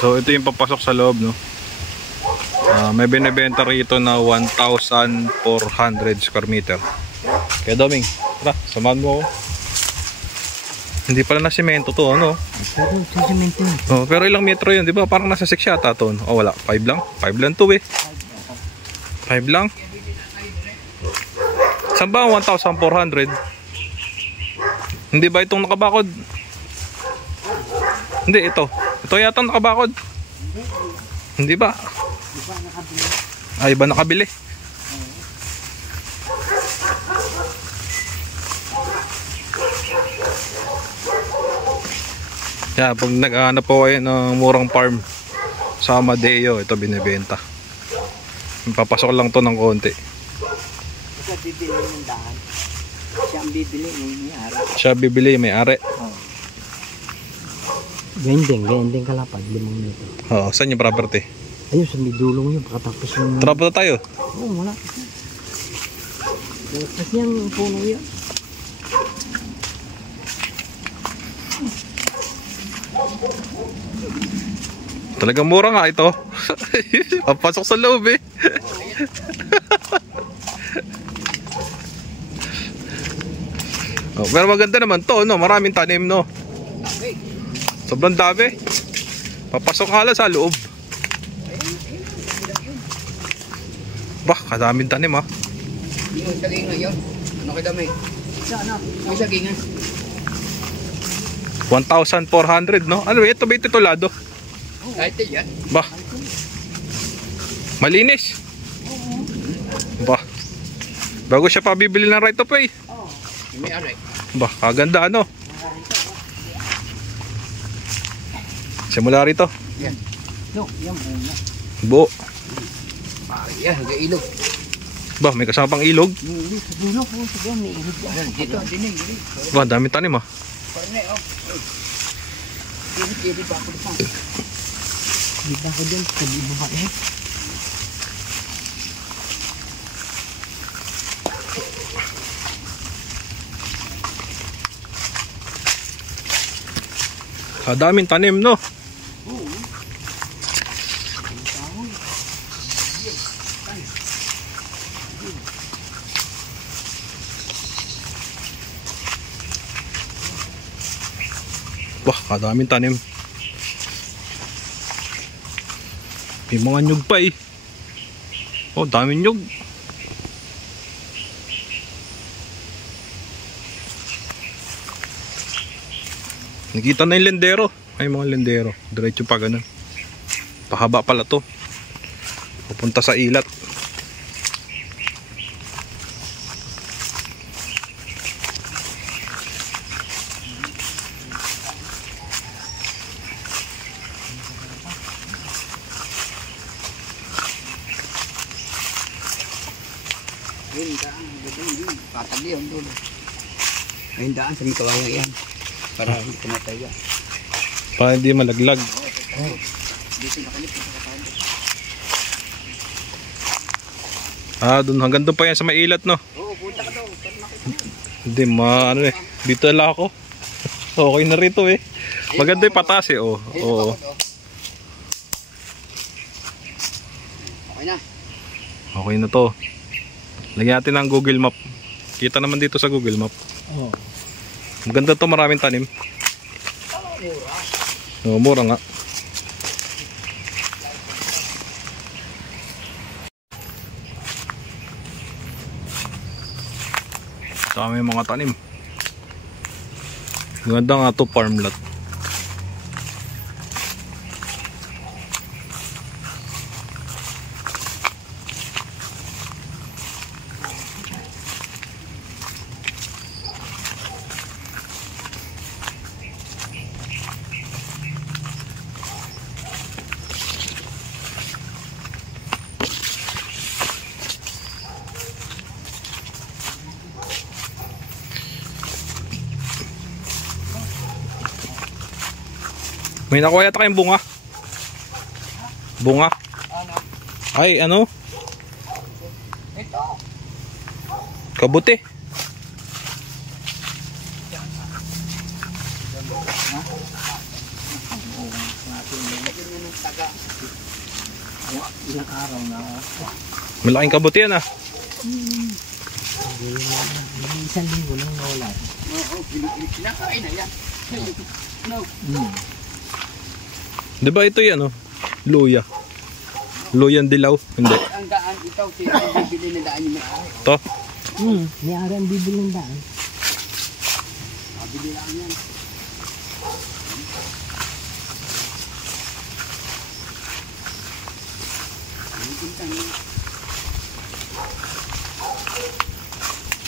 So ito yung papasok sa loob, no. May binibenta rito na 1,400 square meter. Kaya Doming, tara, samahan mo ako. Hindi pala na semento to, ano? Oh, pero ilang metro yun, di ba? Parang nasa 6 yata to. Oh, wala, 5 lang. 5 lang to eh. 5 lang. Saan ba ang 1,400? Hindi ba itong nakabakod? Hindi, ito. Ito yata nakabakod. Hindi ba? Ay, iba nakabili. Kaya pag nag-aanap po kayo ng murang farm sa Amadeo, ito binibenta. Papasok lang to ng konti. Siya bibili ng daan. Siya ang bibili, may ari. Siya bibili, may ari. Ganyan din kalapad, 5 metro. Oo, saan yung property? Ayun, sa may dulong yun, pakatapos yung... Tara pa tayo. Oo, wala. Kasi yung puno yun. Talagang mura nga ito. Papasok sa loob eh. Oh, pero maganda naman to, no? Maraming tanim, no? Sobrang dami. Papasok ka lang sa loob. Bah, kadaming tanim ha. Yung sagingan yun. Ano kayo dami? Yung sagingan. 1,400, no? Ano ito ba titulado? Kahit yan. Bah. Malinis. Bah. Bago siya pa bibili ng right of way. May aray. Bah, kaganda ano. Simula rito. Yan. No, yan muna. Buo. Yan, hanggang ilog. Bah, may kasama pang ilog. Hindi, sa dulo po, sa may ilog yan. Dito, dinig. Bah, dami tanim ha. Parang oh. Dito pa ako dito. Dito ako dyan, sa baba eh. Kadaming tanim, no? Wah, kadaming tanim. May mga nyug pa eh. Oh, daming nyug. Nakita na yung lendero. Ay, mga lendero. Diretso pa ganun. Pahaba pala to. Pupunta sa ilat. Ayun, daan. Patag yun doon. Ayun, daan sa may kawawa yan. Para hindi tumataya. Para hindi malaglag. Oh. Dito nakalip sa katawag. Ah, doon hanggang doon pa yan sa may ilat, no? Oo, punta ka daw. Hindi, ano eh. Dito lang ako. Okay na rito eh. Maganda yung patas eh, oh. Oo. Okay na. Okay na to. Lagyan natin ng Google Map. Kita naman dito sa Google Map. Oo. Maganda to, maraming tanim. Oo, mura nga. Dami mga tanim. Maganda nga to, farm lot. May nakuha yata kayong bunga. Bunga. Ay, ano? Ito Kabuti. Ilang araw na. Malaking kabuti yan ah. Isang linggo nang nawala. Oo, kinakain na yan. No. Di ba ito yan oh? Luya. Luyan dilaw. Hindi. Ang daan, ikaw, sino ang bibili na daan yung may-ari? To. May ari ang bibili ng daan. Bibili lang yan.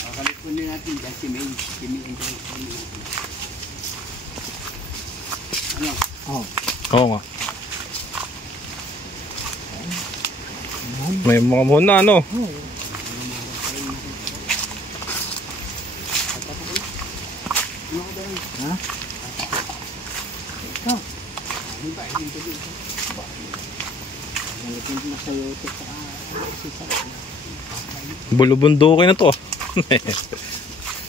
Kakalipunin natin dyan si May. Si May ang kakalipunin natin. Ano? Oh. Oo nga. May mga muna ano. Ha? Ikaw. Ano ba? Hindi ko dito. Nalipin mo sa yoto sa sisa. Bulubundukin na to.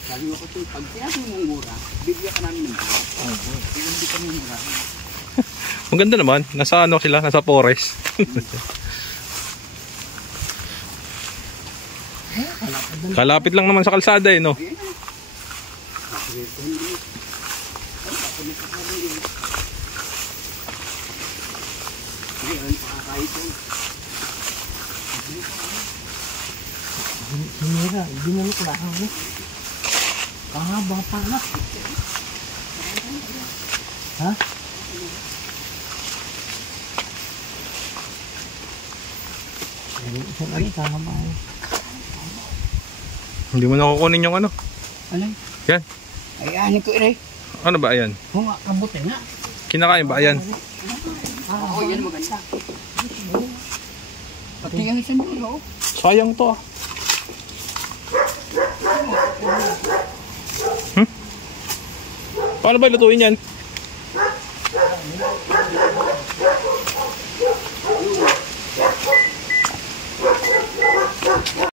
Sabi mo ko ito, pag sinabi mong mura, bigyan ka namin ng mura. Hindi kami mura. Ang ganda naman. Nasa ano sila? Nasa forest. Kalapit lang naman sa kalsada eh no. Ngayon, pakakahit yan. Sinira, ginalok lang ako. Kahaba pa na. Ha? Isang ano, kahaba. Hindi mo nakukunin yung ano. Ano? Yan. Ay, ano ko rin. Ano ba yan? Kung kabuti nga. Kinakain ba yan? Oo, yan maganda. Pati yung isang dulo. Sayang to ah. Paano ba lutuin yan?